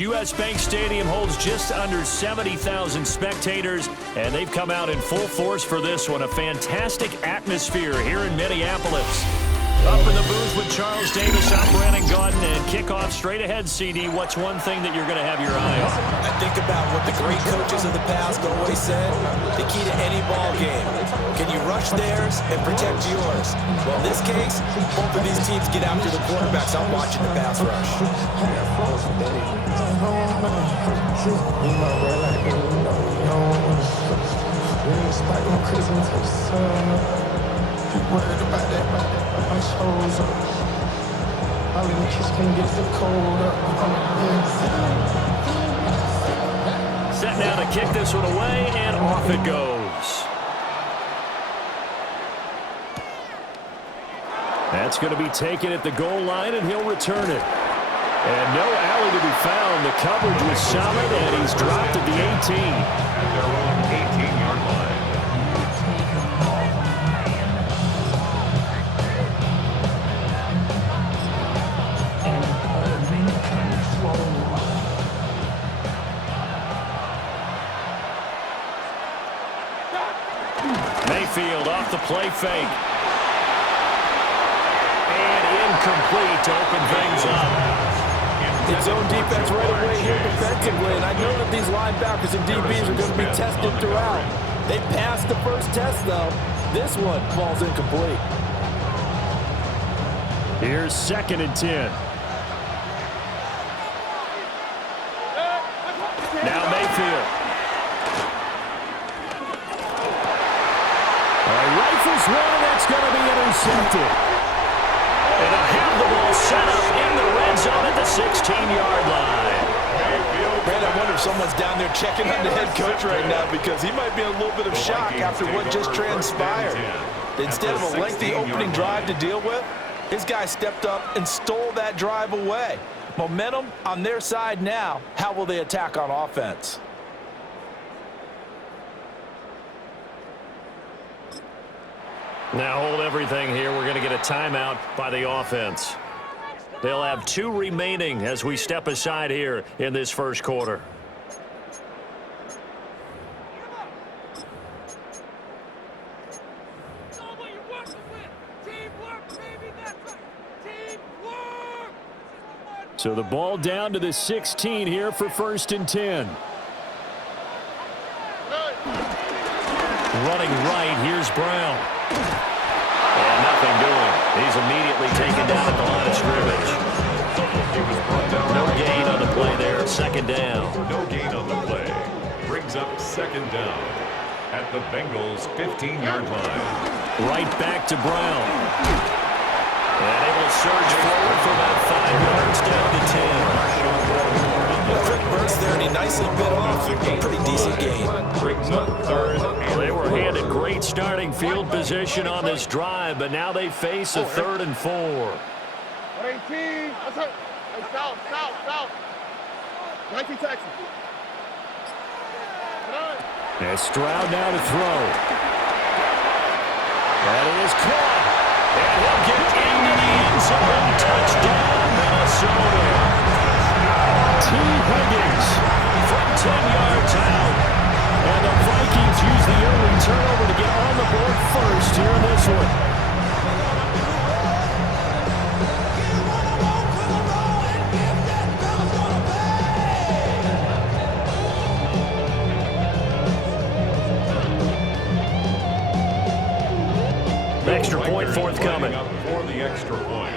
U.S. Bank Stadium holds just under 70,000 spectators, and they've come out in full force for this one. A fantastic atmosphere here in Minneapolis. Up in the booth with Charles Davis, I'm Brandon Gaudin, and kickoff straight ahead, CD. What's one thing that you're going to have your eye on? I think about what the great coaches of the past always said. The key to any ball game. Can you rush theirs and protect yours? Well, in this case, both of these teams get after the quarterbacks. I'm watching the pass rush. Worried about that, my shows up. All in the kiss can get the cold up. Set now to kick this one away, and off it goes. That's going to be taken at the goal line, and he'll return it. And no alley to be found. The coverage was solid, and he's dropped at the 18. At their own 18-yard line. Mayfield off the play fake. And incomplete to open things up. It's zone defense right away here defensively, and I know that these linebackers and DBs are going to be tested throughout. They passed the first test, though. This one falls incomplete. Here's 2nd and 10. Now Mayfield. Rifles one, and that's going to be intercepted. And they'll have the ball set up in the red zone at the 16-yard line. Man, I wonder if someone's down there checking on the head coach right now, because he might be in a little bit of shock after what just transpired. Instead of a lengthy opening drive to deal with, his guy stepped up and stole that drive away. Momentum on their side now. How will they attack on offense? Now hold everything here. We're going to get a timeout by the offense. They'll have 2 remaining as we step aside here in this first quarter. So the ball down to the 16 here for 1st and 10. Running right, here's Brown. And nothing doing. He's immediately taken down at the line of scrimmage. No gain on the play there. 2nd down. No gain on the play. Brings up 2nd down at the Bengals' 15-yard line. Right back to Brown. And able to surge forward for about 5 yards down to 10. A quick burst there, and he nicely bit off a pretty decent gain. Brings up 3rd. They were handed great starting field position on this drive, but now they face a 3rd and 4. 18. South. 19 Texas. And Stroud now to throw. And it is caught. And he'll get into the end zone. Touchdown, Minnesota. T. Higgins from 10 yards out. And the Vikings use the early turnover to get on the board first here in this one. Extra point forthcoming. Up for the extra point.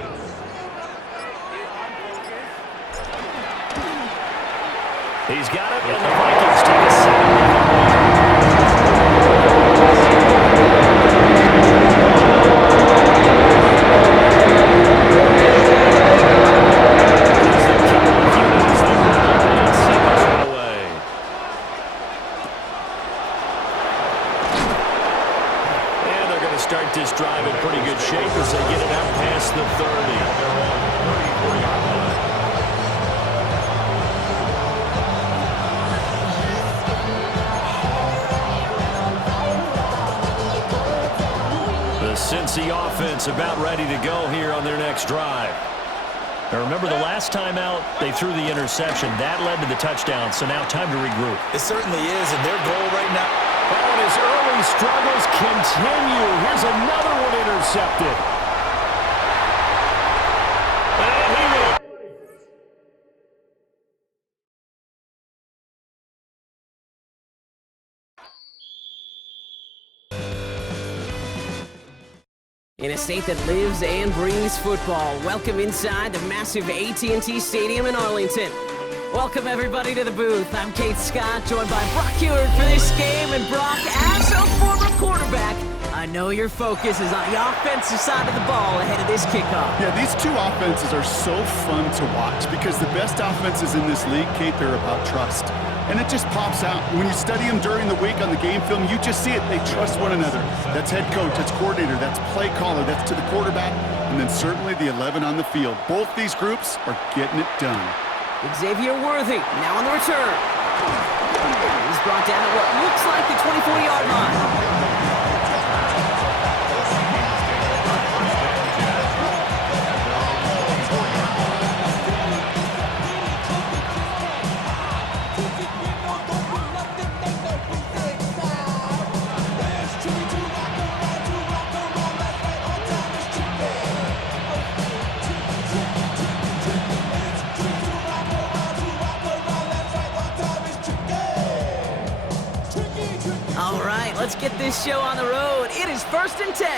He's got it, and the Vikings take a 7-0 start this drive in pretty good shape as they get it out past the 30. The Cincy offense about ready to go here on their next drive. Now remember, the last time out, they threw the interception. That led to the touchdown, so now time to regroup. It certainly is, and their goal right now. Oh, and his early struggles continue. Here's another one intercepted. In a state that lives and breathes football, welcome inside the massive AT&T Stadium in Arlington. Welcome everybody to the booth. I'm Kate Scott, joined by Brock Hewitt for this game. And Brock, as a former quarterback, I know your focus is on the offensive side of the ball ahead of this kickoff. Yeah, these two offenses are so fun to watch because the best offenses in this league, Kate, they're about trust. And it just pops out. When you study them during the week on the game film, you just see it. They trust one another. That's head coach, that's coordinator, that's play caller, that's to the quarterback, and then certainly the 11 on the field. Both these groups are getting it done. Xavier Worthy, now on the return. He's brought down at what looks like the 24-yard line. Let's get this show on the road. It is 1st and 10.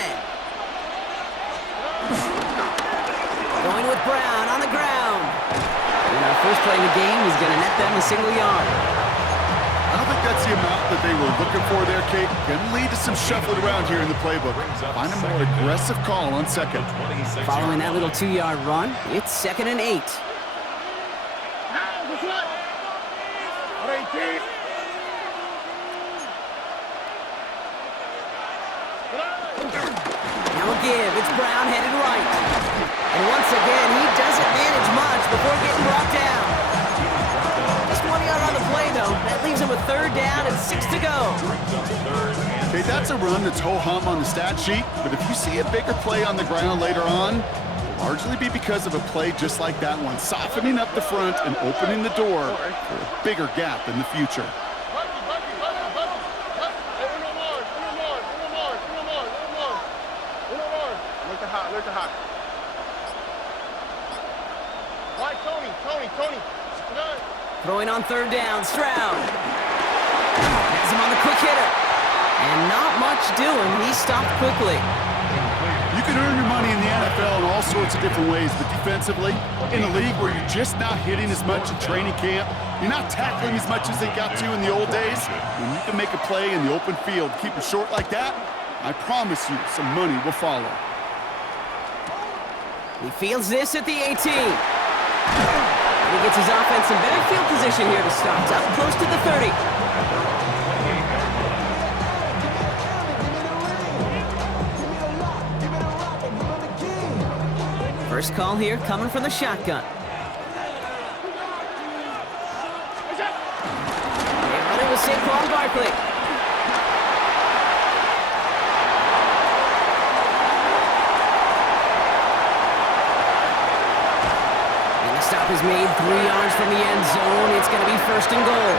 Going with Brown on the ground. And our first play of the game is going to net them a single yard. I don't think that's the amount that they were looking for there, Kate. Going to lead to some shuffling around here in the playbook. Find a more aggressive call on second. Following that little 2-yard run, it's 2nd and 8. It's Brown headed right. And once again, he doesn't manage much before getting brought down. Just 1 yard on the play, though. That leaves him with 3rd down and 6 to go. Okay, that's a run that's ho-hum on the stat sheet, but if you see a bigger play on the ground later on, it'll largely be because of a play just like that one, softening up the front and opening the door for a bigger gap in the future. Throwing on 3rd down, Stroud. Has him on the quick hitter. And not much doing. He stopped quickly. You can earn your money in the NFL in all sorts of different ways, but defensively, in a league where you're just not hitting as much in training camp, you're not tackling as much as they got to in the old days, when you can make a play in the open field, keep it short like that, I promise you some money will follow. He fields this at the 18. He gets his offense in better field position here to start. Up close to the 30. First call here coming from the shotgun. They're running with Saquon Barkley. Is made 3 yards from the end zone. It's going to be 1st and goal.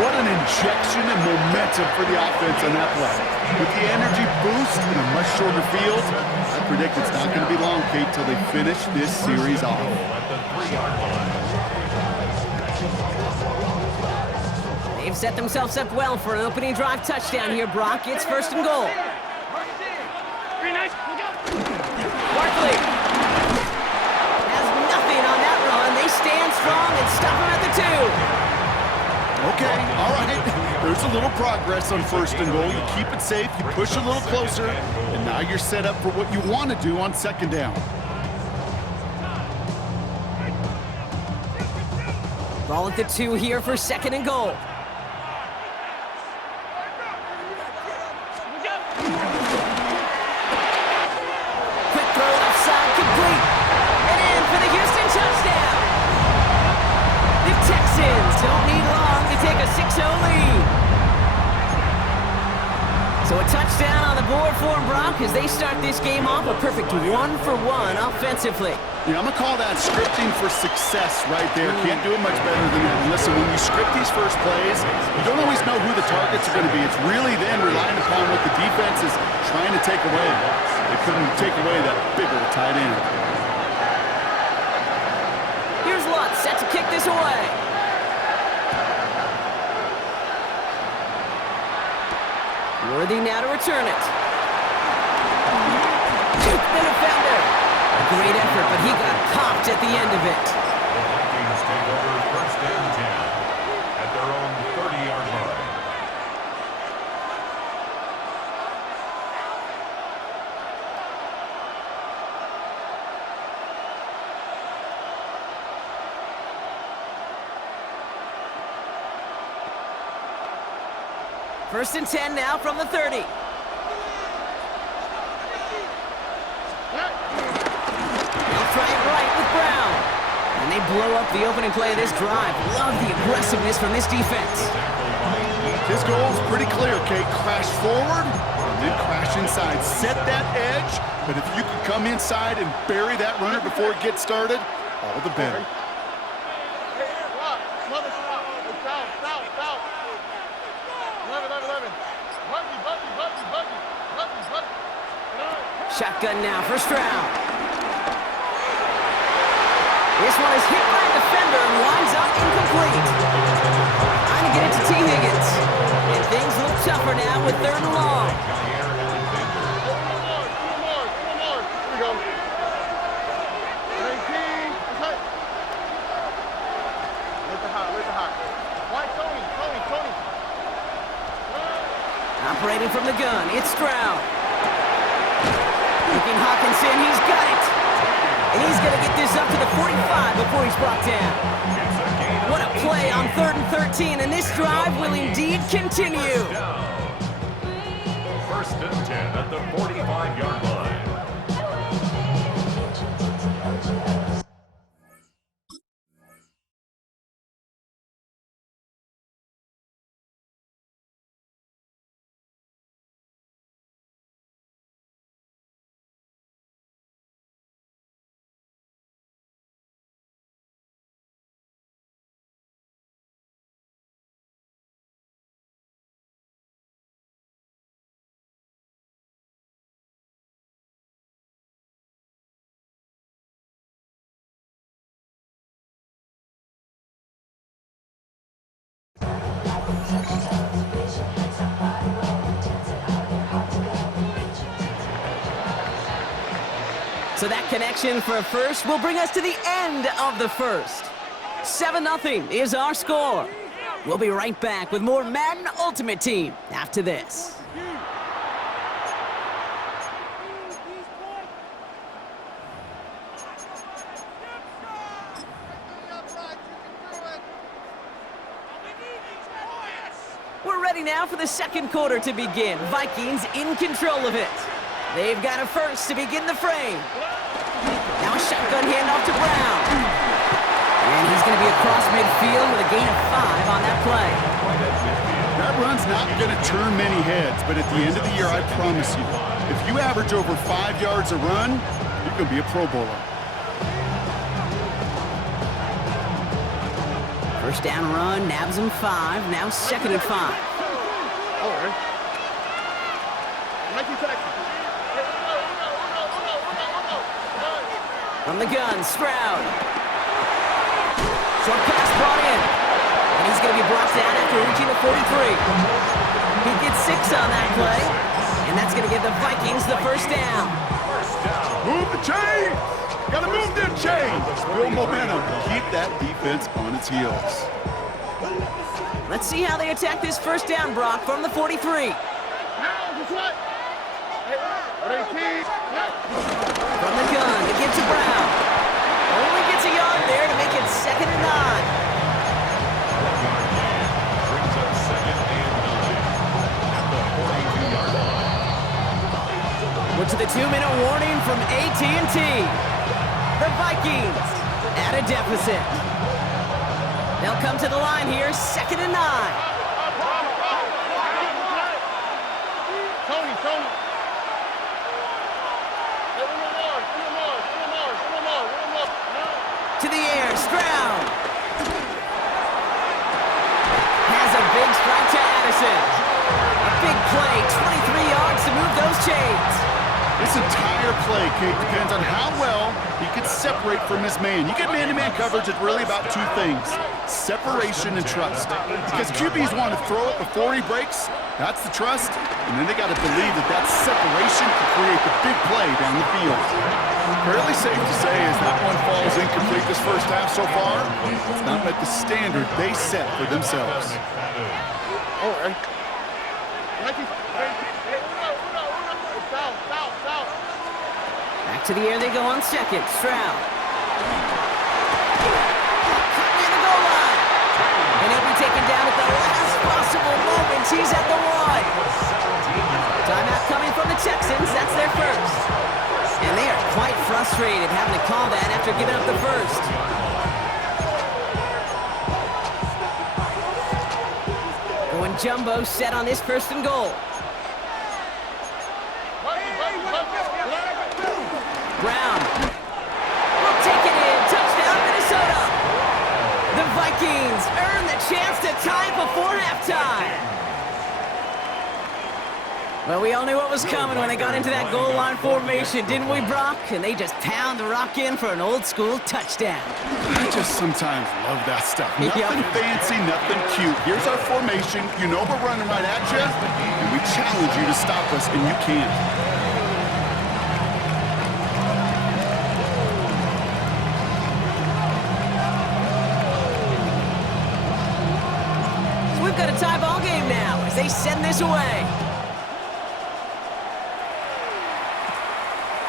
What an injection and momentum for the offense on that play. With the energy boost in a much shorter field, I predict it's not going to be long, Kate, till they finish this series off. They've set themselves up well for an opening drive touchdown here, Brock. It's 1st and goal. Barkley. Stand strong and stop him at the 2. Okay, all right. There's a little progress on 1st and goal. You keep it safe, you push a little closer, and now you're set up for what you want to do on 2nd down. Ball at the 2 here for 2nd and goal. Quick throw left side, complete. And in for the Houston touchdown. The Texans don't need long to take a 6-0 lead. So a touchdown on the board for Brock as they start this game off a perfect 1-for-1 offensively. Yeah, I'm going to call that scripting for success right there. Can't do it much better than that. And listen, when you script these first plays, you don't always know who the targets are going to be. It's really then relying upon what the defense is trying to take away. They couldn't take away that big old tight end. Here's Lutz, set to kick this away. Worthy now to return it. Juke the defender. A great effort, but he got popped at the end of it. The Vikings take over 1st and 10 at their own 30-yard line. First and 10 now from the 30. They'll try it right with Brown. And they blow up the opening play of this drive. Love the aggressiveness from this defense. His goal is pretty clear, Kate. Crash forward and then crash inside. Set that edge, but if you can come inside and bury that runner before it gets started, all the better. Shotgun now for Stroud. This one is hit by a defender and winds up incomplete. Trying to get it to T. Higgins. And things look tougher now with 3rd and long. Operating from the gun, it's Stroud. Looking Hawkinson, he's got it. And he's going to get this up to the 45 before he's brought down. What a play on 3rd and 13, and this drive will indeed continue. 1st and 10 at the 45-yard line. So that connection for a first will bring us to the end of the first. 7-0 is our score. We'll be right back with more Madden Ultimate Team after this. We're ready now for the second quarter to begin. Vikings in control of it. They've got a first to begin the frame. Now a shotgun handoff to Brown. And he's going to be across midfield with a gain of 5 on that play. That run's not going to turn many heads, but at the end of the year, I promise you, if you average over 5 yards a run, you're going to be a Pro Bowler. First down run, nabs him 5. Now 2nd and 5. All right. From the gun, Stroud. Short pass brought in. And he's going to be brought down after reaching the 43. He gets 6 on that play. And that's going to give the Vikings the first down. Move the chain! Gotta move them chains! Build momentum. Keep that defense on its heels. Let's see how they attack this first down, Brock, from the 43. From the gun, to give to Brown. Only gets a yard there to make it 2nd and 9. Brings up 2nd and 9 at the 42-yard line. We're to the 2-minute warning from AT&T. The Vikings at a deficit. They'll come to the line here, 2nd and 9. Tony. changed. This entire play, Kate, depends on how well he can separate from his man. You get man-to-man coverage, it's really about two things, separation and trust. Because QBs want to throw it before he breaks, that's the trust, and then they got to believe that that separation can create the big play down the field. Fairly safe to say as that one falls incomplete this first half so far, it's not met the standard they set for themselves. Oh, and Back to the air they go on second. Stroud. Caught near the goal line. And he'll be taken down at the last possible moment. He's at the one. Timeout coming from the Texans. That's their first. And they are quite frustrated having to call that after giving up the first. Going jumbo set on this first and goal. Brown will take it in. Touchdown, Minnesota. The Vikings earn the chance to tie before halftime. Well, we all knew what was coming when they got into that goal line formation, didn't we, Brock? And they just pound the rock in for an old-school touchdown. I just sometimes love that stuff. Yep. Nothing fancy, nothing cute. Here's our formation. You know we're running right at you, and we challenge you to stop us, and you can't. We've got a tie ball game now as they send this away.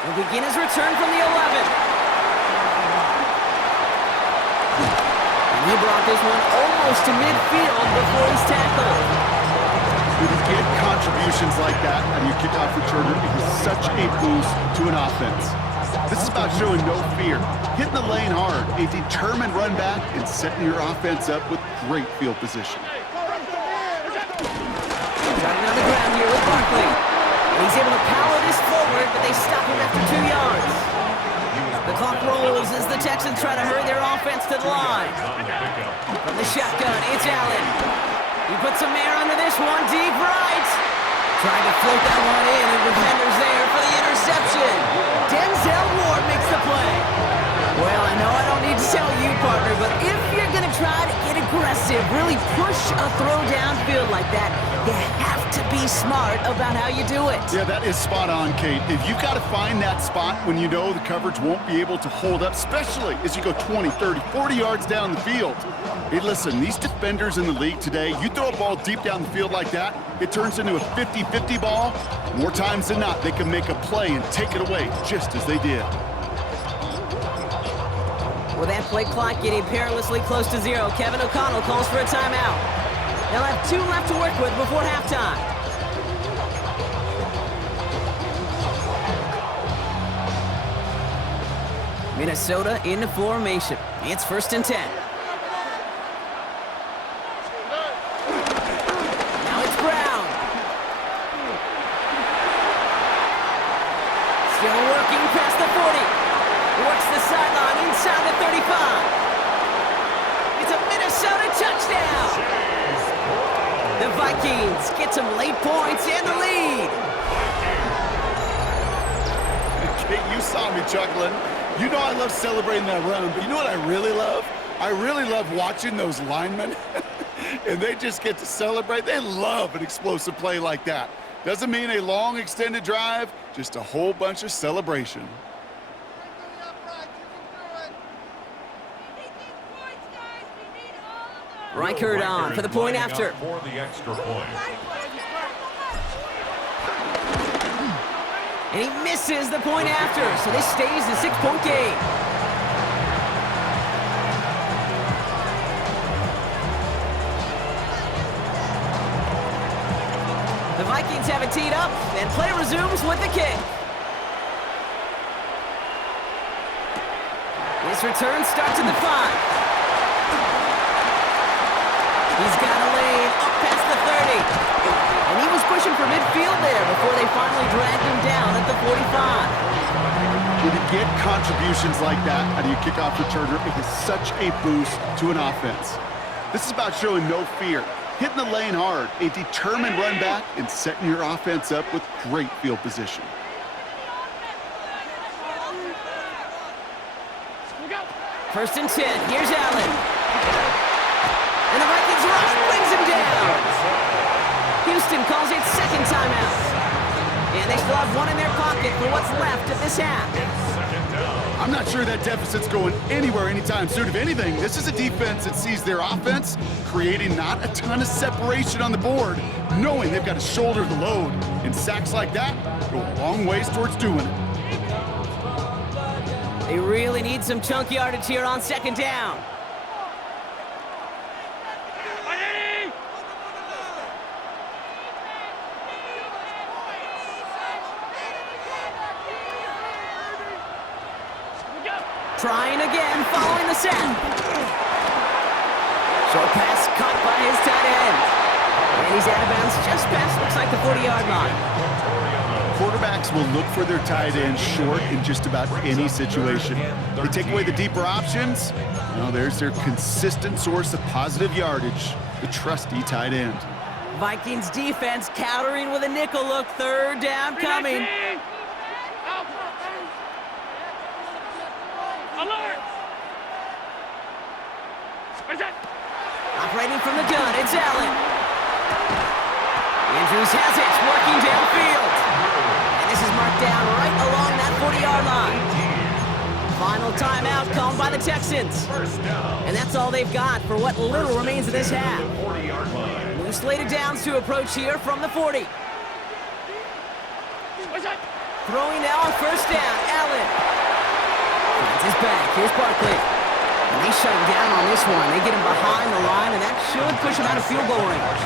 Will begin his return from the 11. And he brought this one almost to midfield before he's tackled. When you get contributions like that on your kickoff returner, it is such a boost to an offense. This is about showing no fear, hitting the lane hard, a determined run back, and setting your offense up with great field position. Driving on the ground here with Barkley. And he's able to power this forward, but they stop him after 2 yards. The clock rolls as the Texans try to hurry their offense to the line. From the shotgun, it's Allen. He puts some air under this one, deep right. Trying to float that one in, and defenders there for the interception. Denzel Ward makes the play. Well, I know I don't need to tell you, partner, but if you're going to try to get aggressive, really push a throw downfield like that, you have to be smart about how you do it. Yeah, that is spot on, Kate. If you've got to find that spot when you know the coverage won't be able to hold up, especially as you go 20, 30, 40 yards down the field. Hey, listen, these defenders in the league today, you throw a ball deep down the field like that, it turns into a 50-50 ball. More times than not, they can make a play and take it away just as they did. With that play clock getting perilously close to zero, Kevin O'Connell calls for a timeout. They'll have 2 left to work with before halftime. Minnesota into formation. It's 1st and 10. Now it's Brown. Still working past the 40. Works the sideline inside the 35. It's a Minnesota touchdown. The Vikings get some late points and the lead. Kate, you saw me chuckling. You know I love celebrating that run, but you know what I really love? I really love watching those linemen, and they just get to celebrate. They love an explosive play like that. Doesn't mean a long extended drive, just a whole bunch of celebration. Reichert on for the point after. For the extra point. And he misses the point after, so this stays a 6-point game. The Vikings have it teed up, and play resumes with the kick. This return starts at the 5. He's got a lane up past the 30. And he was pushing for midfield there before they finally dragged him down at the 45. When you get contributions like that out of your kickoff returner, it is such a boost to an offense. This is about showing no fear, Hitting the lane hard, a determined run back, and setting your offense up with great field position. First and 10. Here's Allen. And the Vikings rush brings him down. Houston calls it second timeout. And they still have one in their pocket for what's left of this half. I'm not sure that deficit's going anywhere anytime soon. If anything, this is a defense that sees their offense creating not a ton of separation on the board, knowing they've got to shoulder the load. And sacks like that go a long ways towards doing it. They really need some chunk yardage here on second down. Trying again, following the set. Short pass caught by his tight end. And he's out of bounds just past, looks like the 40-yard line. Quarterbacks will look for their tight end short in just about any situation. They take away the deeper options. Well, there's their consistent source of positive yardage, the trusty tight end. Vikings defense countering with a nickel look. Third down coming. Operating from the gun, it's Allen. Andrews has it, working downfield. And this is marked down right along that 40-yard line. Final timeout called by the Texans. And that's all they've got for what little remains of this half. New slated downs to approach here from the 40. Throwing now on first down, Allen. Finds his back, here's Barkley. And they shut him down on this one. They get him behind the line, and that should push him out of field goal range.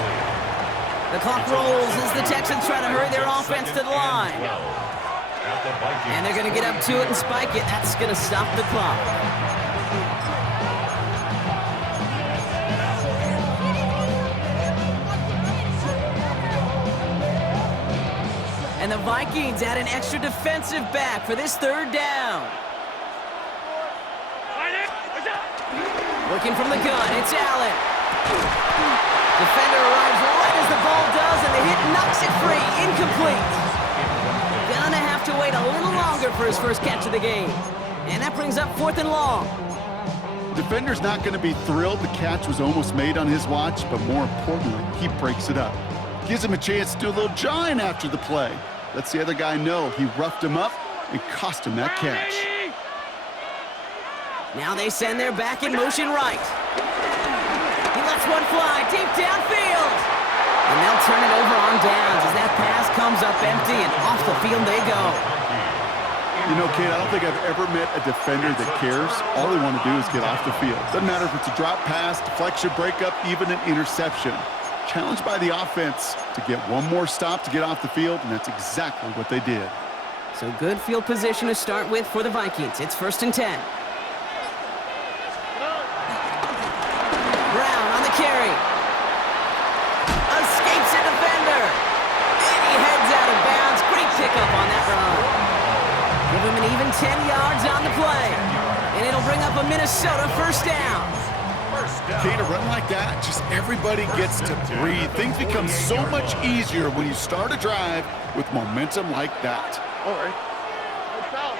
The clock rolls as the Texans try to hurry their offense to the line. And they're going to get up to it and spike it. That's going to stop the clock. And the Vikings add an extra defensive back for this third down. Working from the gun, it's Allen. Defender arrives right as the ball does, and the hit knocks it free. Incomplete. Gonna have to wait a little longer for his first catch of the game. And that brings up fourth and long. Defender's not going to be thrilled the catch was almost made on his watch, but more importantly, he breaks it up. Gives him a chance to do a little jawing after the play. Lets the other guy know he roughed him up and cost him that catch. Now they send their back in motion right. He lets one fly deep downfield. And they'll turn it over on downs as that pass comes up empty, and off the field they go. You know, Kate, I don't think I've ever met a defender that cares. All they want to do is get off the field. Doesn't matter if it's a drop pass, deflection, breakup, even an interception. Challenged by the offense to get one more stop to get off the field, and that's exactly what they did. So good field position to start with for the Vikings. It's first and 10. Brown on the carry. Escapes a defender. And he heads out of bounds. Great pickup on that run. Give him an even 10 yards on the play. And it'll bring up a Minnesota first down. Kate, a run like that, just everybody gets to breathe. Things become so much easier when you start a drive with momentum like that. All right. South.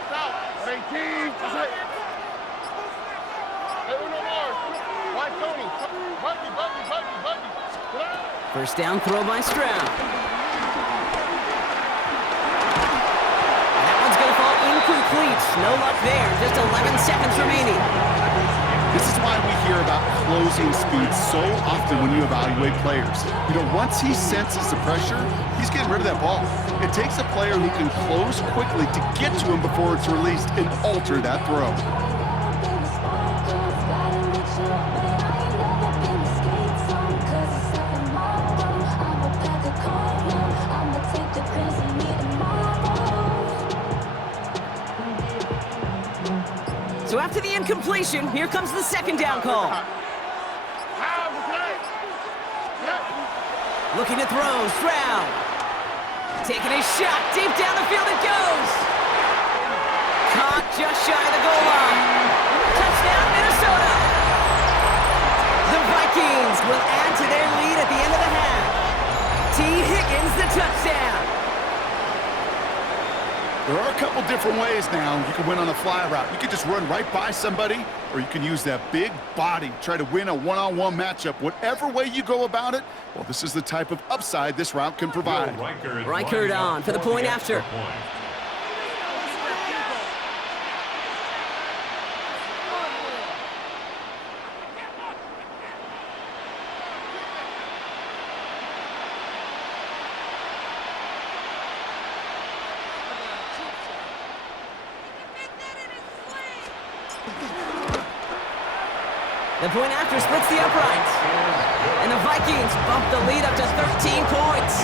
18. That's it. Hey, no more. Why, Tony? Buggy. First down throw by Stroud. That one's going to fall incomplete. No luck there. Just 11 seconds remaining. This is why we hear about closing speed so often when you evaluate players. You know, once he senses the pressure, he's getting rid of that ball. It takes a player who can close quickly to get to him before it's released and alter that throw. So after the incompletion, here comes the second down call. Looking to throw, Stroud. Taking a shot, deep down the field it goes. Caught just shy of the goal line. Touchdown, Minnesota. The Vikings will add to their lead at the end Higgins, the touchdown. There are a couple different ways now. You can win on a fly route. You can just run right by somebody, or you can use that big body, try to win a one-on-one matchup. Whatever way you go about it, well, this is the type of upside this route can provide. Reichert on for the point after. The point after splits the uprights. And the Vikings bump the lead up to 13 points.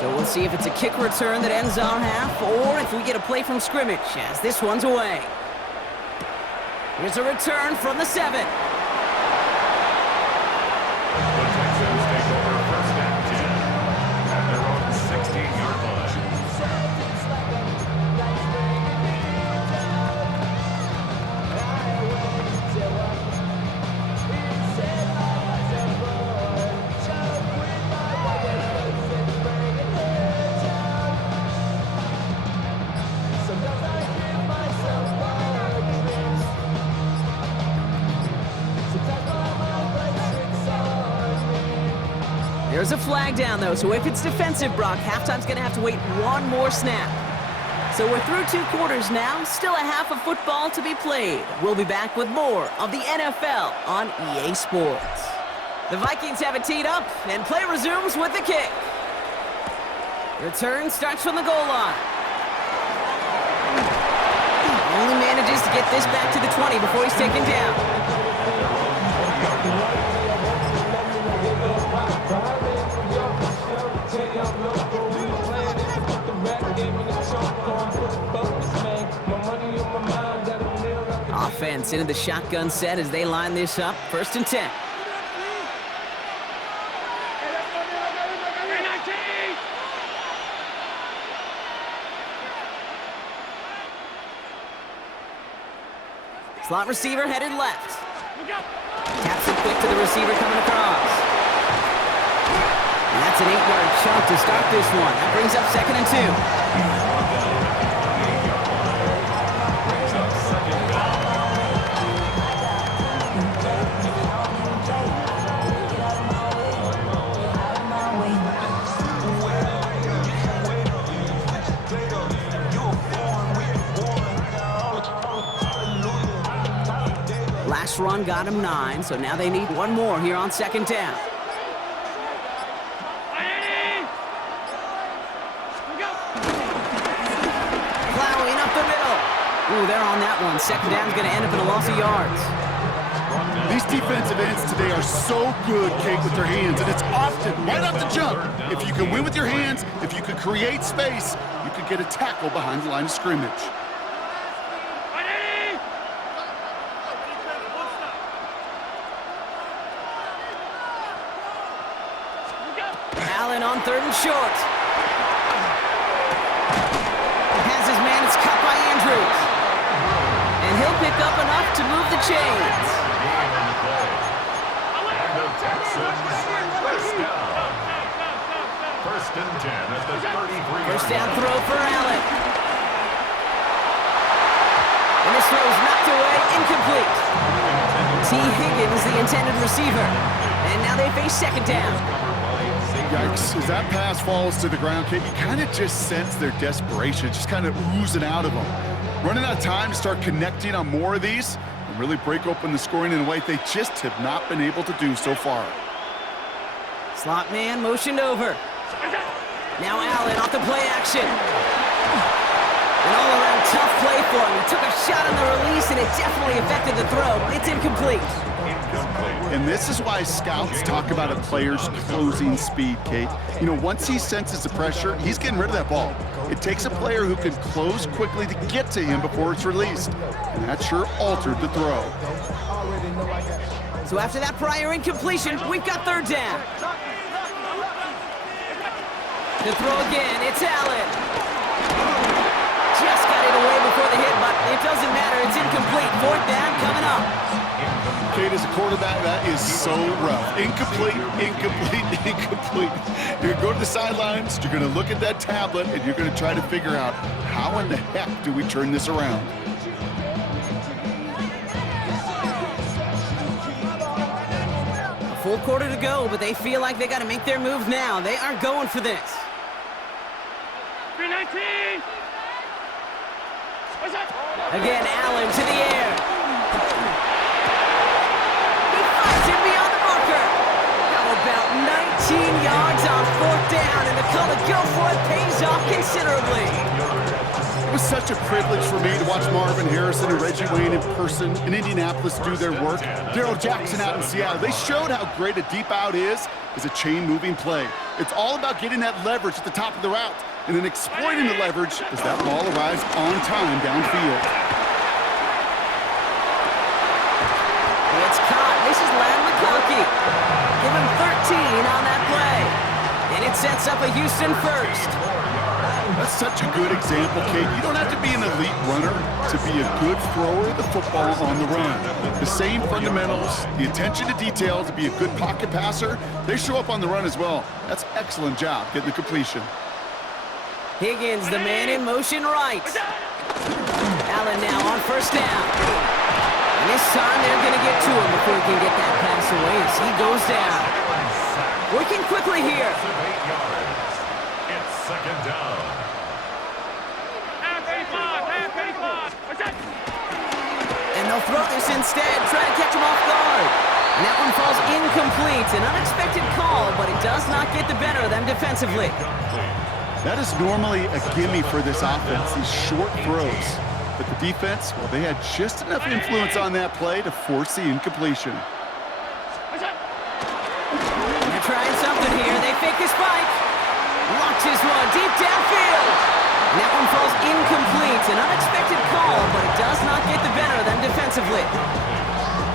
So we'll see if it's a kick return that ends our half, or if we get a play from scrimmage as this one's away. Here's a return from the 7. The Texans take over first and 10 at their own 16-yard line. There's a flag down, though, so if it's defensive, Brock, halftime's going to have to wait one more snap. So we're through 2 quarters now, still a half of football to be played. We'll be back with more of the NFL on EA Sports. The Vikings have it teed up, and play resumes with the kick. Return starts from the goal line. Only manages to get this back to the 20 before he's taken down. Offense into the shotgun set as they line this up. 1st and 10. Slot receiver headed left. Taps it quick to the receiver coming across. And that's an 8-yard chunk to start this one. That brings up 2nd and 2. Last run got him 9, so now they need one more here on 2nd down. Plowing up the middle. Ooh, they're on that one. 2nd down's going to end up in a loss of yards. These defensive ends today are so good, Kate, with their hands, and it's often right off the jump. If you can win with your hands, if you can create space, you can get a tackle behind the line of scrimmage. Allen on 3rd and short. Has his man, it's cut by Andrews. And he'll pick up enough to move the chains. First and 10 at the 33. First down throw for Allen. And this throw is knocked away, incomplete. T. Higgins, the intended receiver. And now they face 2nd down. Yikes, as that pass falls to the ground, Kate, you kind of just sense their desperation, just kind of oozing out of them. Running out of time to start connecting on more of these and really break open the scoring in a way they just have not been able to do so far. Slot man motioned over. Now Allen off the play action. An all-around tough play for him. He took a shot on the release, and it definitely affected the throw. It's incomplete. And this is why scouts talk about a player's closing speed, Kate. You know, once he senses the pressure, he's getting rid of that ball. It takes a player who can close quickly to get to him before it's released. And that sure altered the throw. So after that prior incompletion, we've got third down. To throw again, it's Allen. Just got it away before the hit, but it doesn't matter. It's incomplete. Fourth down coming up. Kate, as a quarterback, that is so rough. Incomplete, incomplete, incomplete. You're going to go to the sidelines, you're going to look at that tablet, and you're going to try to figure out how in the heck do we turn this around. A full quarter to go, but they feel like they got to make their move now. They are going for this. 319. Again, Allen to the air. He fires it beyond the marker. How about 19 yards on fourth down, and the call to go for it pays off considerably. It was such a privilege for me to watch Marvin Harrison and Reggie Wayne in person in Indianapolis do their work. Darrell Jackson out in Seattle. They showed how great a deep out is a chain-moving play. It's all about getting that leverage at the top of the route and then exploiting the leverage as that ball arrives on time downfield. It's caught. This is Ladd McConkey. Give him 13 on that play. And it sets up a Houston first. That's such a good example, Kate. You don't have to be an elite runner to be a good thrower of the football on the run. The same fundamentals, the attention to detail to be a good pocket passer, they show up on the run as well. That's an excellent job getting the completion. Higgins, the man in motion right. Allen now on first down. And this time they're going to get to him before he can get that pass away as he goes down. Working quickly here. It's second down. And they'll throw this instead, try to catch him off guard. And that one falls incomplete. An unexpected call, but it does not get the better of them defensively. That is normally a gimme for this offense, these short throws. But the defense, well, they had just enough influence on that play to force the incompletion. And they're trying something here. They fake the spike. Launches one deep downfield. And that one falls incomplete. An unexpected call, but it does not get the better of them defensively.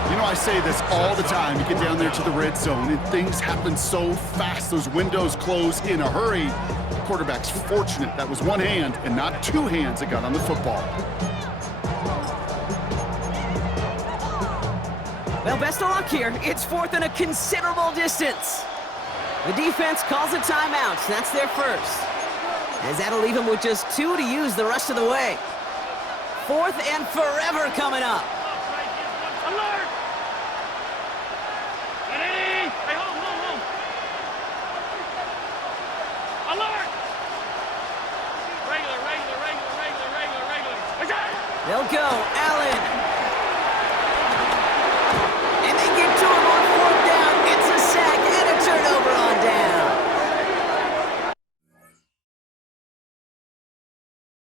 You know, I say this all the time. You get down there to the red zone, and things happen so fast. Those windows close in a hurry. The quarterback's fortunate that was one hand and not two hands that got on the football. Well, best of luck here. It's fourth and a considerable distance. The defense calls a timeout. That's their first. As that'll leave them with just 2 to use the rest of the way. Fourth and forever coming up. Alert! Ready? Hey, hold. Alert! Regular. They'll go. Allen